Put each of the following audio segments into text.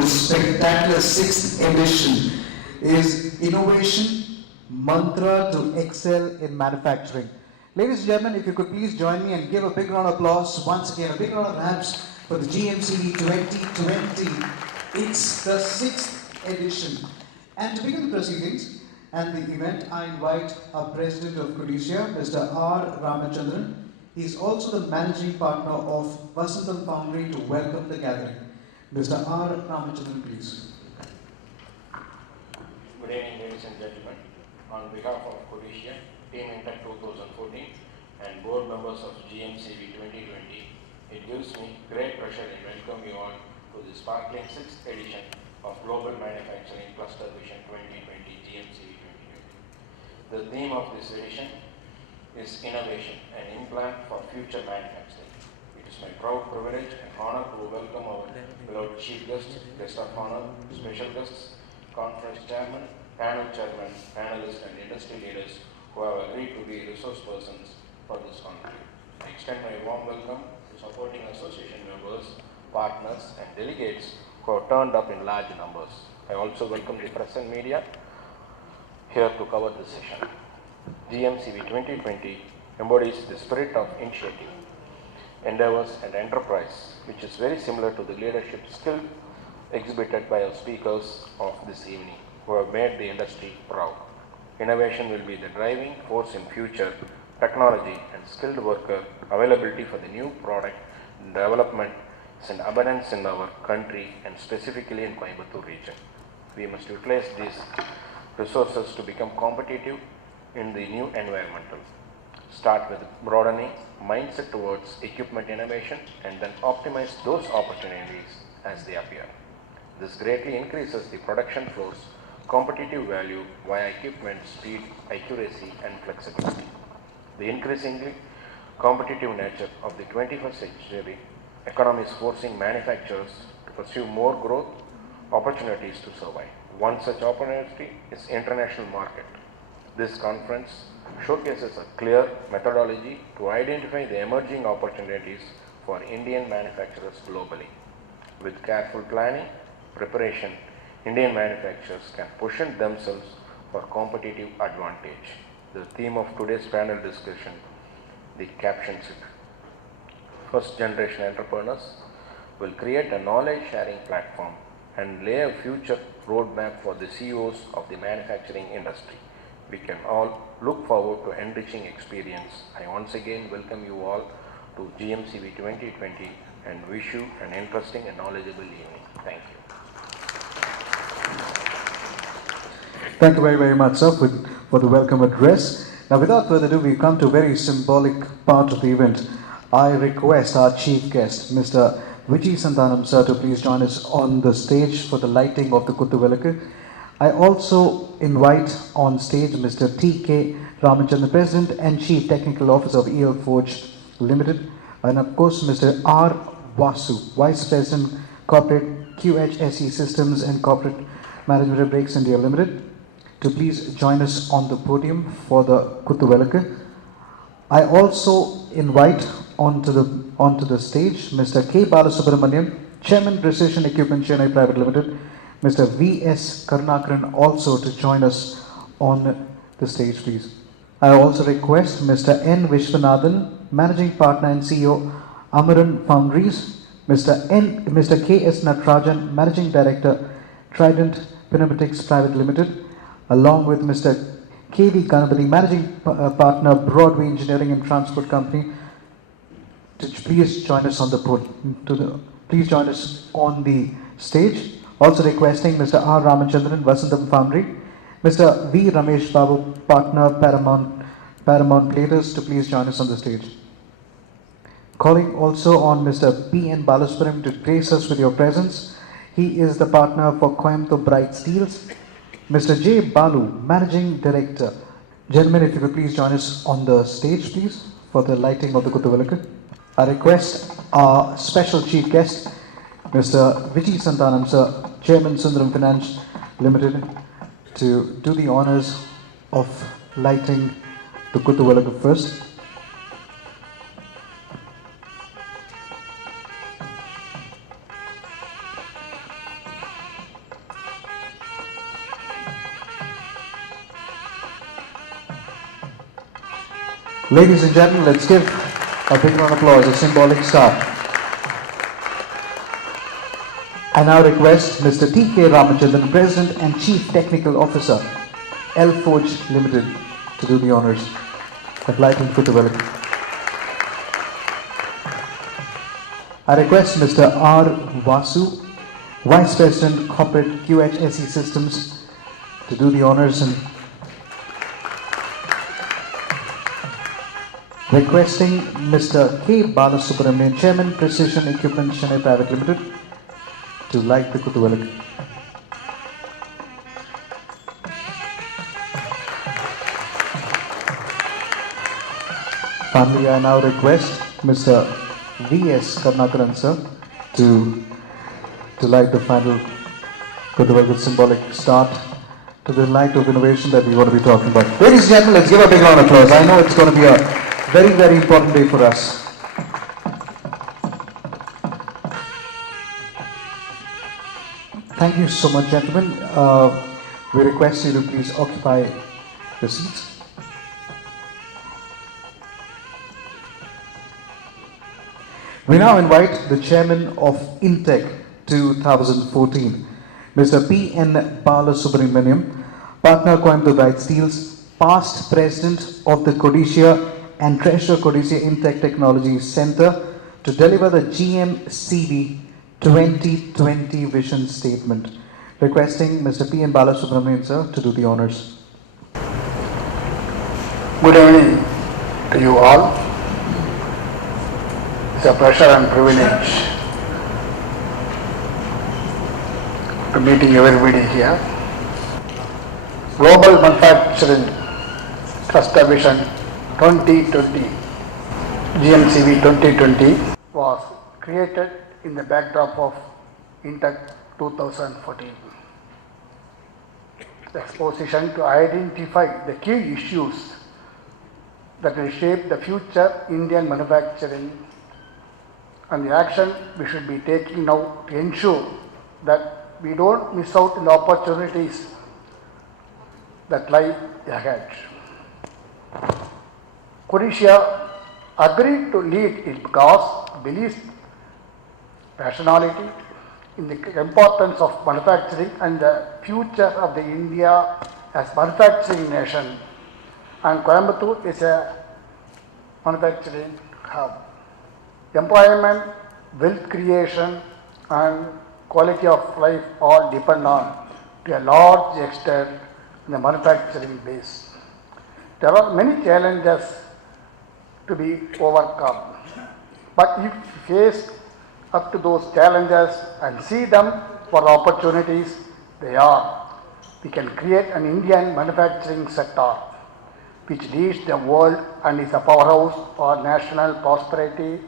this spectacular 6th edition is Innovation Mantra to Excel in Manufacturing. Ladies and gentlemen, if you could please join me and give a big round of applause once again, a big round of applause for the GMCV 2020. It's the 6th edition. And to begin the proceedings and the event, I invite our President of Codicea, Mr. R. Ramachandran. He is also the Managing Partner of Vasantham Foundry to welcome the gathering. Mr. R. Ramachandran, please. Good evening, ladies and gentlemen. On behalf of Codicea, Team Intech 2014 and board members of GMCV 2020, it gives me great pleasure in welcoming you all to the sparkling 6th edition of Global Manufacturing Cluster Vision 2020 GMCV 2020. The theme of this edition is innovation, an implant for future manufacturing. It is my proud privilege and honor to welcome our beloved chief guests, guest of honor, special guests, conference chairman, panel chairman, panelists and industry leaders who have agreed to be resource persons for this conclave. I extend my warm welcome to supporting association members, partners and delegates who have turned up in large numbers. I also welcome the press and media here to cover this session. GMCV 2020 embodies the spirit of initiative, endeavors and enterprise, which is very similar to the leadership skill exhibited by our speakers of this evening, who have made the industry proud. Innovation will be the driving force in future technology and skilled worker availability for the new product development is in abundance in our country and specifically in Coimbatore region. We must utilize these resources to become competitive in the new environmental. Start with broadening mindset towards equipment innovation and then optimize those opportunities as they appear. This greatly increases the production flows, competitive value via equipment, speed, accuracy and flexibility. The increasingly competitive nature of the 21st century economy is forcing manufacturers to pursue more growth opportunities to survive. One such opportunity is international market. This conference showcases a clear methodology to identify the emerging opportunities for Indian manufacturers globally. With careful planning, preparation, Indian manufacturers can position themselves for competitive advantage. The theme of today's panel discussion, the captions it. First generation entrepreneurs will create a knowledge sharing platform and lay a future roadmap for the CEOs of the manufacturing industry. We can all look forward to enriching experience. I once again welcome you all to GMCV 2020 and wish you an interesting and knowledgeable evening. Thank you. Thank you very, very much, sir, for the welcome address. Now, without further ado, we come to a very symbolic part of the event. I request our chief guest, Mr. Vijay Santhanam, sir, to please join us on the stage for the lighting of the Kuthuvelakku. I also invite on stage Mr. T.K. Ramachandran, President and Chief Technical Officer of EL Forge Limited, and of course Mr. R. Vasu, Vice President, Corporate QHSE Systems and Corporate Management of Brakes India Limited, to please join us on the podium for the Kuthuvelakku. I also invite onto the stage Mr. K. Balasubramanian, Chairman, Precision Equipment Chennai Private Limited, Mr. V.S. Karunakaran also to join us on the stage, please. I also request Mr. N. Vishwanathan, Managing Partner and CEO, Amaran Foundries, Mr. K.S. Natarajan, Managing Director, Trident Pneumatics Private Limited, along with Mr. K.V. Ganapathy, Managing Partner, Broadway Engineering and Transport Company, to please join us on please join us on the stage. Also requesting Mr. R. Ramachandran, Vasantham Foundry, Mr. V. Ramesh Babu, Partner, Paramount Platers, to please join us on the stage. Calling also on Mr. P. N. Balasubramanian to grace us with your presence. He is the partner for Coimbatore Bright Steels. Mr. J. Balu, Managing Director. Gentlemen, if you could please join us on the stage, please, for the lighting of the Kuthuvelakku. I request our special chief guest, Mr. Vijay Santhanam, sir, Chairman, Sundaram Finance Limited, to do the honors of lighting the Kuthuvelakku first. Ladies and gentlemen, let's give a big round of applause, a symbolic start. I now request Mr. T.K. Ramachandran, President and Chief Technical Officer, L-Forge Limited, to do the honors. I'd like to put the welcome. I request Mr. R. Vasu, Vice President, Corporate QHSE Systems, to do the honors, and requesting Mr. K. Balasubramanian, Chairman, Precision Equipment Chennai Private Limited, to light the Kutuvalak. Finally, I now request Mr. V.S. Karnakaran sir to light the final Kutuvalak symbolic start to the light of innovation that we want to be talking about. Ladies and gentlemen, let's give a big round of applause. I know it's going to be a very, very important day for us. Thank you so much, gentlemen. We request you to please occupy your seats. We now invite the Chairman of Intech 2014, Mr. P.N. Balasubramanian, Partner Coimbatore Bright Steels, past President of the Codicia and Treasurer Codicia Intech Technology Center, to deliver the GMCV 2020 Vision Statement. Requesting Mr. P.N. Balasubramanian sir to do the honors. Good evening to you all. It's a pleasure and privilege to meeting everybody here. Global Manufacturing Cluster Vision 2020, GMCV 2020, was created in the backdrop of Intech 2014. The exposition to identify the key issues that will shape the future Indian manufacturing and the action we should be taking now to ensure that we don't miss out on the opportunities that lie ahead. Codicia agreed to lead it because it believes rationality in the importance of manufacturing and the future of the India as manufacturing nation, and Coimbatore is a manufacturing hub. Employment, wealth creation and quality of life all depend on, to a large extent, the manufacturing base. There are many challenges to be overcome, but if we face up to those challenges and see them for opportunities they are, we can create an Indian manufacturing sector which leads the world and is a powerhouse for national prosperity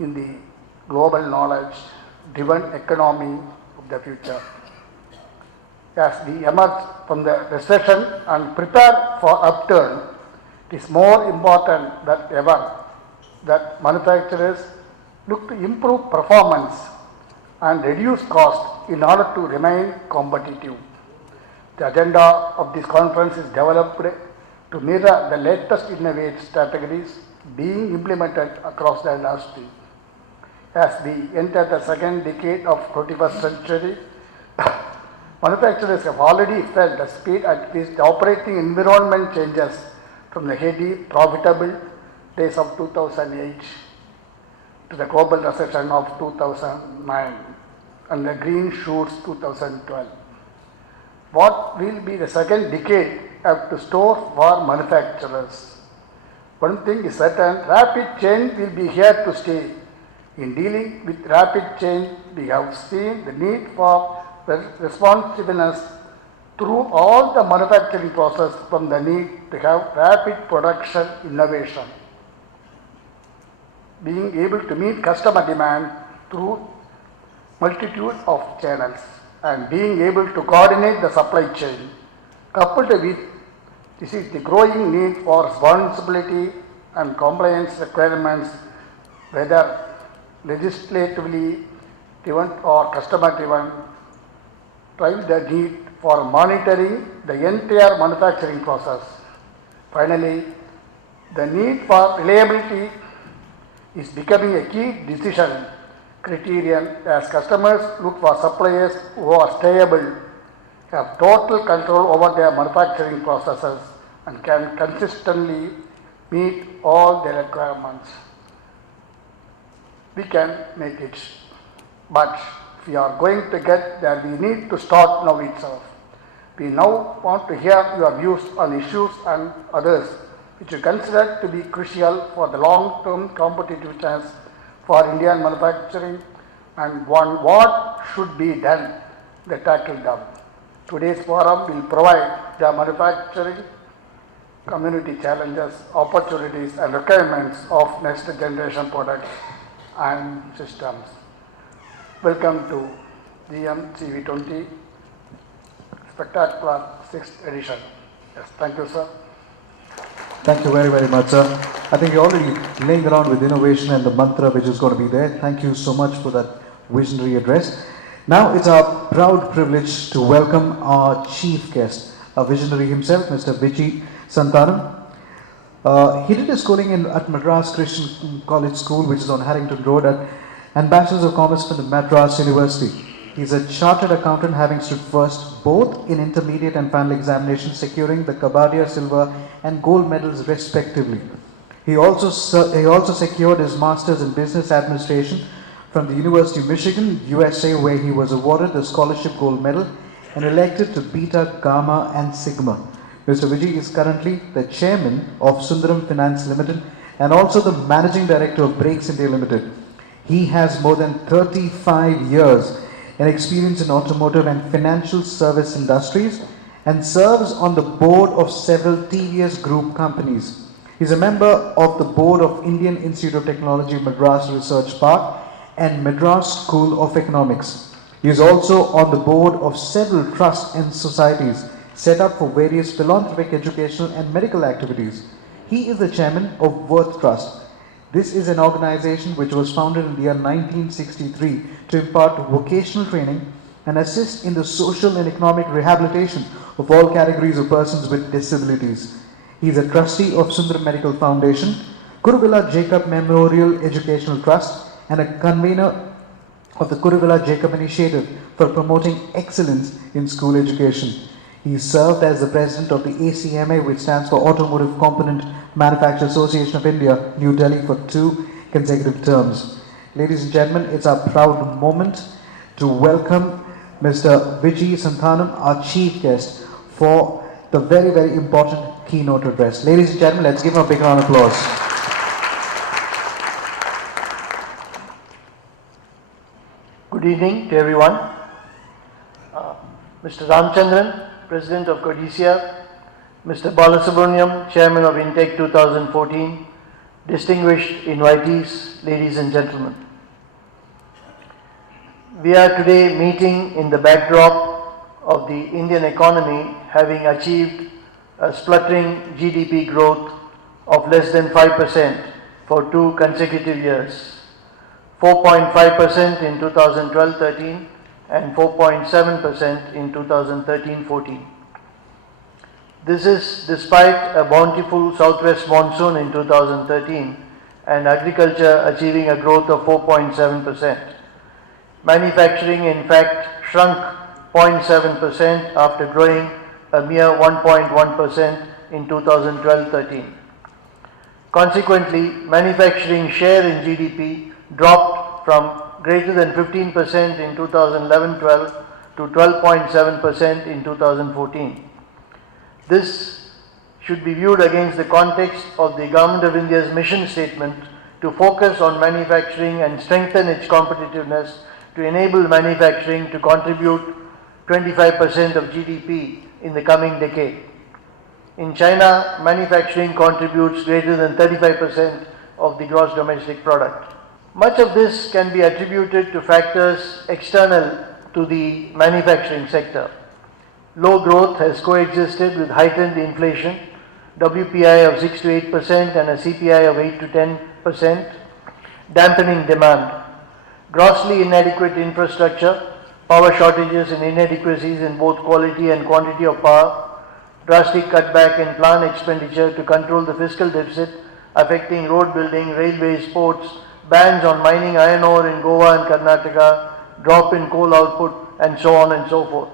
in the global knowledge-driven economy of the future. As we emerge from the recession and prepare for upturn, it is more important than ever that manufacturers look to improve performance and reduce cost in order to remain competitive. The agenda of this conference is developed to mirror the latest innovative strategies being implemented across the industry. As we enter the second decade of 21st century, manufacturers have already felt the speed at which the operating environment changes from the heady, profitable days of 2008 to the global recession of 2009 and the green shoots 2012. What will be the second decade have to store for manufacturers? One thing is certain, rapid change will be here to stay. In dealing with rapid change, we have seen the need for responsiveness through all the manufacturing process, from the need to have rapid production innovation, being able to meet customer demand through multitude of channels, and being able to coordinate the supply chain. Coupled with this is the growing need for responsibility and compliance requirements, whether legislatively driven or customer driven, drive the need for monitoring the entire manufacturing process. Finally, The need for reliability is becoming a key decision criterion as customers look for suppliers who are stable, have total control over their manufacturing processes, and can consistently meet all their requirements. We can make it, but if we are going to get there, we need to start now itself. We now want to hear your views on issues and others which you consider to be crucial for the long-term competitiveness for Indian manufacturing and what should be done to tackle them. Today's forum will provide the manufacturing community challenges, opportunities and requirements of next generation products and systems. Welcome to GMCV20 Spectacular 6th edition. Yes, thank you, sir. Thank you very, very much, sir. I think you're already laying around with innovation and the mantra which is going to be there. Thank you so much for that visionary address. Now it's our proud privilege to welcome our chief guest, a visionary himself, Mr. Vijay Santhanam. He did his schooling at Madras Christian College School, which is on Harrington Road, and Bachelor's of Commerce from the Madras University. He's a chartered accountant, having stood first both in intermediate and final examinations, securing the Kabadia silver and gold medals respectively. He also secured his master's in business administration from the University of Michigan, USA, where he was awarded the scholarship gold medal and elected to Beta, Gamma and Sigma. Mr. Vijay is currently the chairman of Sundaram Finance Limited and also the managing director of Brakes India Limited. He has more than 35 years in experience in automotive and financial service industries and serves on the board of several TVS Group companies. He is a member of the board of Indian Institute of Technology Madras Research Park and Madras School of Economics. He is also on the board of several trusts and societies set up for various philanthropic, educational and medical activities. He is the chairman of Worth Trust. This is an organization which was founded in the year 1963 to impart vocational training and assist in the social and economic rehabilitation of all categories of persons with disabilities. He is a trustee of Sundaram Medical Foundation, Kuruvilla Jacob Memorial Educational Trust, and a convener of the Kuruvilla Jacob Initiative for promoting excellence in school education. He served as the president of the ACMA, which stands for Automotive Component Manufacturers Association of India, New Delhi, for 2 consecutive terms. Ladies and gentlemen, it's our proud moment to welcome Mr. Vijay Santhanam, our chief guest, for the very, very important keynote address. Ladies and gentlemen, let's give him a big round of applause. Good evening to everyone. Mr. Ramchandran, President of Codicea, Mr. Balasubramaniam, Chairman of Intech 2014, distinguished invitees, ladies and gentlemen. We are today meeting in the backdrop of the Indian economy having achieved a spluttering GDP growth of less than 5% for 2 consecutive years, 4.5% in 2012-13 and 4.7% in 2013-14. This is despite a bountiful southwest monsoon in 2013 and agriculture achieving a growth of 4.7%. Manufacturing in fact shrunk 0.7% after growing a mere 1.1% in 2012-13. Consequently, manufacturing share in GDP dropped from greater than 15% in 2011-12 to 12.7% in 2014. This should be viewed against the context of the Government of India's mission statement to focus on manufacturing and strengthen its competitiveness to enable manufacturing to contribute 25% of GDP in the coming decade. In China, manufacturing contributes greater than 35% of the gross domestic product. Much of this can be attributed to factors external to the manufacturing sector. Low growth has coexisted with heightened inflation, WPI of 6 to 8% and a CPI of 8 to 10%, dampening demand. Grossly inadequate infrastructure, power shortages and inadequacies in both quality and quantity of power, drastic cutback in plan expenditure to control the fiscal deficit, affecting road building, railways, ports, bans on mining iron ore in Goa and Karnataka, drop in coal output, and so on and so forth.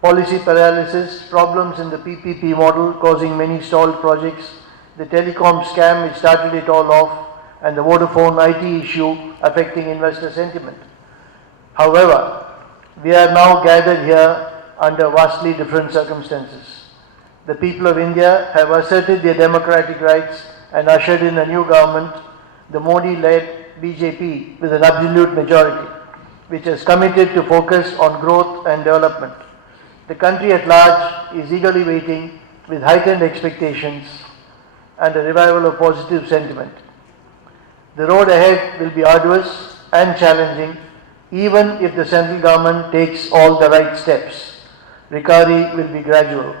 Policy paralysis, problems in the PPP model causing many stalled projects, the telecom scam which started it all off, and the Vodafone IT issue affecting investor sentiment. However, we are now gathered here under vastly different circumstances. The people of India have asserted their democratic rights and ushered in a new government, the Modi-led BJP, with an absolute majority, which is committed to focus on growth and development. The country at large is eagerly waiting with heightened expectations and a revival of positive sentiment. The road ahead will be arduous and challenging, even if the central government takes all the right steps. Recovery will be gradual.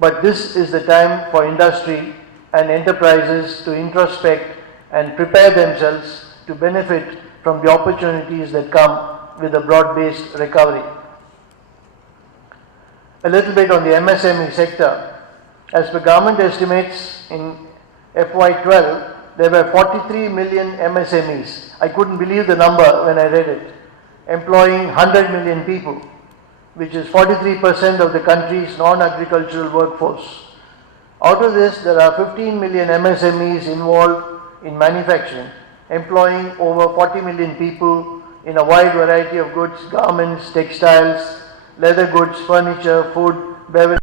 But this is the time for industry and enterprises to introspect and prepare themselves to benefit from the opportunities that come with a broad-based recovery. A little bit on the MSME sector. As per government estimates, in FY12, there were 43 million MSMEs. I couldn't believe the number when I read it. Employing 100 million people, which is 43% of the country's non-agricultural workforce. Out of this, there are 15 million MSMEs involved in manufacturing, employing over 40 million people in a wide variety of goods, garments, textiles, leather goods, furniture, food, beverage.